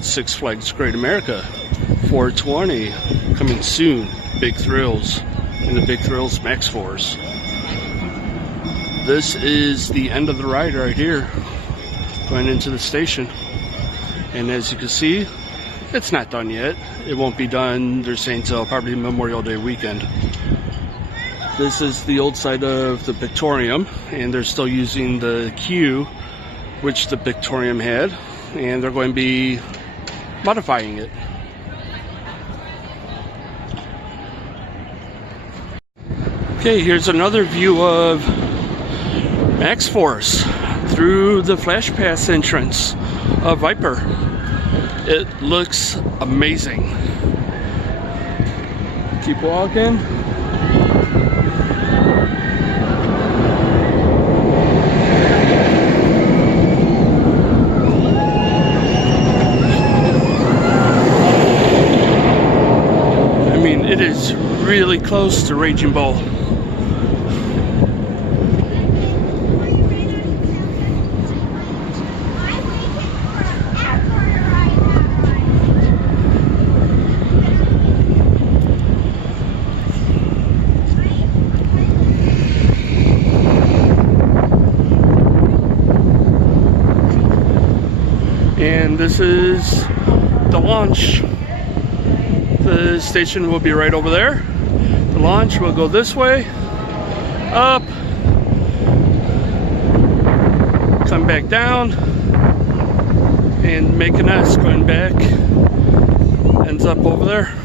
at Six Flags Great America. 420 coming soon. Big Thrills in the Big Thrills Maxx Force. This is the end of the ride right here, going into the station. And as you can see, it's not done yet. It won't be done, they're saying, till probably Memorial Day weekend. This is the old side of the Victorium, and they're still using the queue which the Victorium had, and they're going to be modifying it. Okay, here's another view of Maxx Force through the Flash Pass entrance of Viper. It looks amazing. Keep walking. I mean, it is really close to Raging Bull. And this is the launch. The station will be right over there. The launch will go this way, up, come back down, and make an S going back, ends up over there.